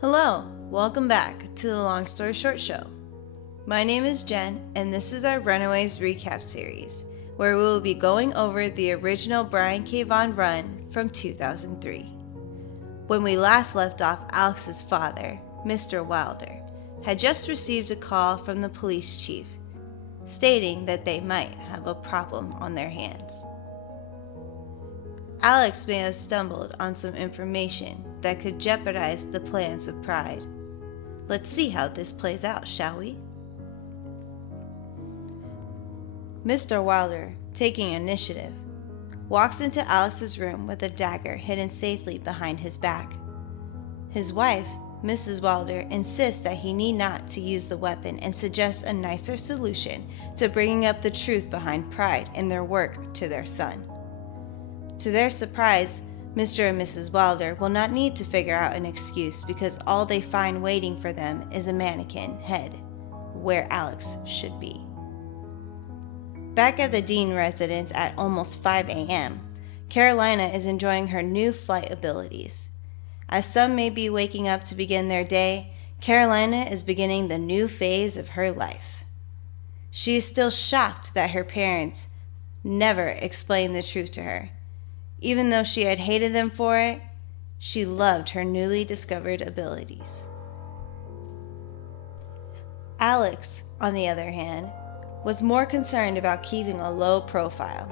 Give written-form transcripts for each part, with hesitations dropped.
Hello, welcome back to the Long Story Short Show. My name is Jen, and this is our Runaways recap series, where we will be going over the original Brian K. Vaughan run from 2003. When we last left off, Alex's father, Mr. Wilder, had just received a call from the police chief, stating that they might have a problem on their hands. Alex may have stumbled on some information that could jeopardize the plans of Pride. Let's see how this plays out, shall we? Mr. Wilder, taking initiative, walks into Alex's room with a dagger hidden safely behind his back. His wife, Mrs. Wilder, insists that he need not to use the weapon and suggests a nicer solution to bringing up the truth behind Pride in their work to their son. To their surprise, Mr. and Mrs. Wilder will not need to figure out an excuse because all they find waiting for them is a mannequin head, where Alex should be. Back at the Dean residence at almost 5 a.m., Karolina is enjoying her new flight abilities. As some may be waking up to begin their day, Karolina is beginning the new phase of her life. She is still shocked that her parents never explained the truth to her. Even though she had hated them for it, she loved her newly discovered abilities. Alex, on the other hand, was more concerned about keeping a low profile.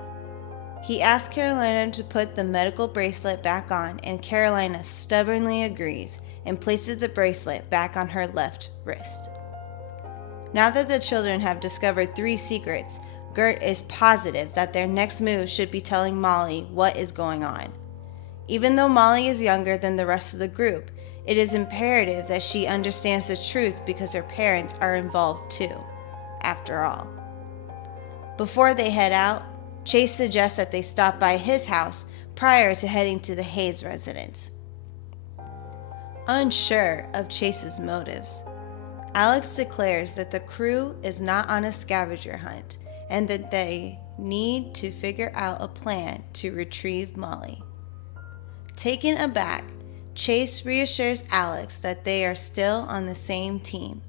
He asked Karolina to put the medical bracelet back on, and Karolina stubbornly agrees and places the bracelet back on her left wrist. Now that the children have discovered 3 secrets, Gert is positive that their next move should be telling Molly what is going on. Even though Molly is younger than the rest of the group, it is imperative that she understands the truth because her parents are involved too, after all. Before they head out, Chase suggests that they stop by his house prior to heading to the Hayes residence. Unsure of Chase's motives, Alex declares that the crew is not on a scavenger hunt and that they need to figure out a plan to retrieve Molly. Taken aback, Chase reassures Alex that they are still on the same team.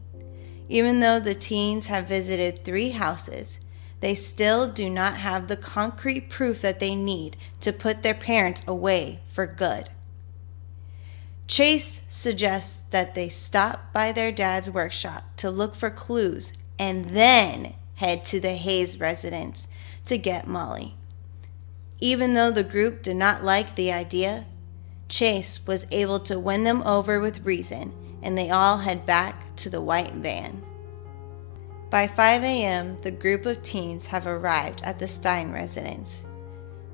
Even though the teens have visited 3 houses, they still do not have the concrete proof that they need to put their parents away for good. Chase suggests that they stop by their dad's workshop to look for clues and then head to the Hayes residence to get Molly. Even though the group did not like the idea, Chase was able to win them over with reason, and they all head back to the white van. By 5 a.m., the group of teens have arrived at the Stein residence.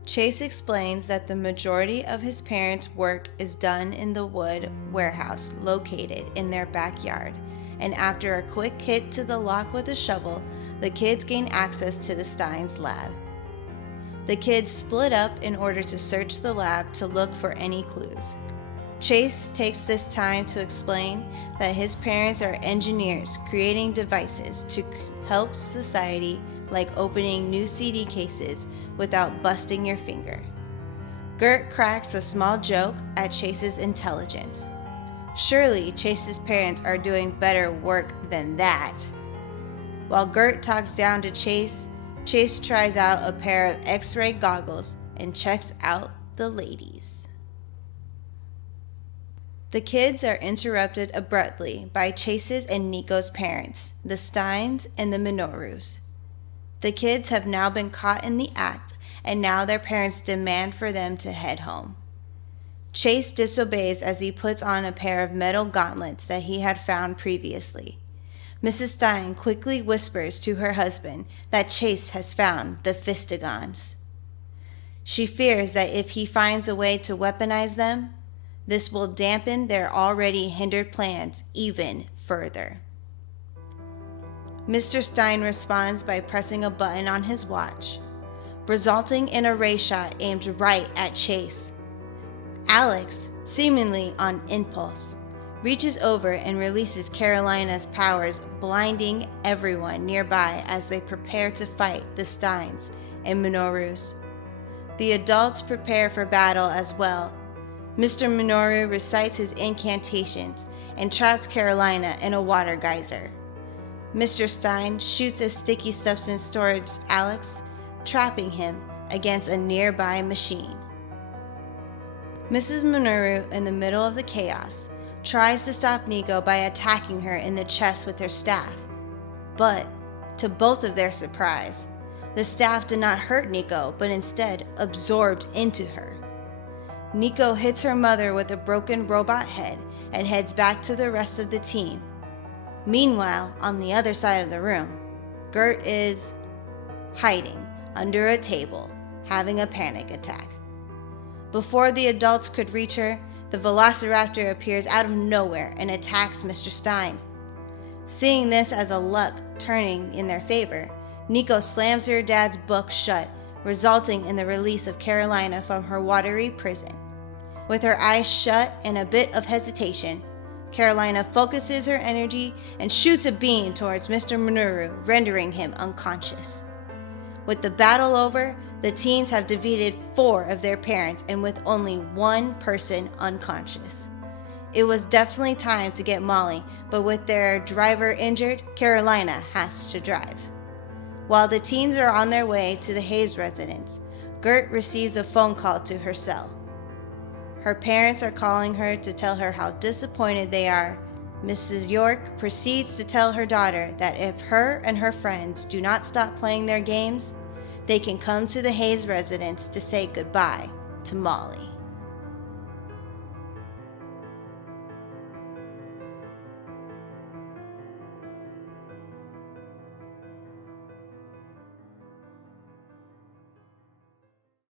Chase explains that the majority of his parents' work is done in the wood warehouse located in their backyard, and after a quick hit to the lock with a shovel, the kids gain access to the Stein's lab. The kids split up in order to search the lab to look for any clues. Chase takes this time to explain that his parents are engineers creating devices to help society, like opening new CD cases without busting your finger. Gert cracks a small joke at Chase's intelligence. Surely Chase's parents are doing better work than that. While Gert talks down to Chase, Chase tries out a pair of X-ray goggles and checks out the ladies. The kids are interrupted abruptly by Chase's and Nico's parents, the Steins and the Minorus. The kids have now been caught in the act, and now their parents demand for them to head home. Chase disobeys as he puts on a pair of metal gauntlets that he had found previously. Mrs. Stein quickly whispers to her husband that Chase has found the fistigons. She fears that if he finds a way to weaponize them, this will dampen their already hindered plans even further. Mr. Stein responds by pressing a button on his watch, resulting in a ray shot aimed right at Chase. Alex, seemingly on impulse, reaches over and releases Karolina's powers, blinding everyone nearby as they prepare to fight the Steins and Minorus. The adults prepare for battle as well. Mr. Minoru recites his incantations, and traps Karolina in a water geyser. Mr. Stein shoots a sticky substance towards Alex, trapping him against a nearby machine. Mrs. Minoru, in the middle of the chaos, tries to stop Nico by attacking her in the chest with her staff. But, to both of their surprise, the staff did not hurt Nico, but instead absorbed into her. Nico hits her mother with a broken robot head and heads back to the rest of the team. Meanwhile, on the other side of the room, Gert is hiding under a table, having a panic attack. Before the adults could reach her, the Velociraptor appears out of nowhere and attacks Mr. Stein. Seeing this as a luck turning in their favor, Nico slams her dad's book shut, resulting in the release of Karolina from her watery prison. With her eyes shut and a bit of hesitation, Karolina focuses her energy and shoots a beam towards Mr. Minoru, rendering him unconscious. With the battle over, the teens have defeated 4 of their parents and with only 1 person unconscious. It was definitely time to get Molly, but with their driver injured, Karolina has to drive. While the teens are on their way to the Hayes residence, Gert receives a phone call to her cell. Her parents are calling her to tell her how disappointed they are. Mrs. York proceeds to tell her daughter that if her and her friends do not stop playing their games, they can come to the Hayes residence to say goodbye to Molly.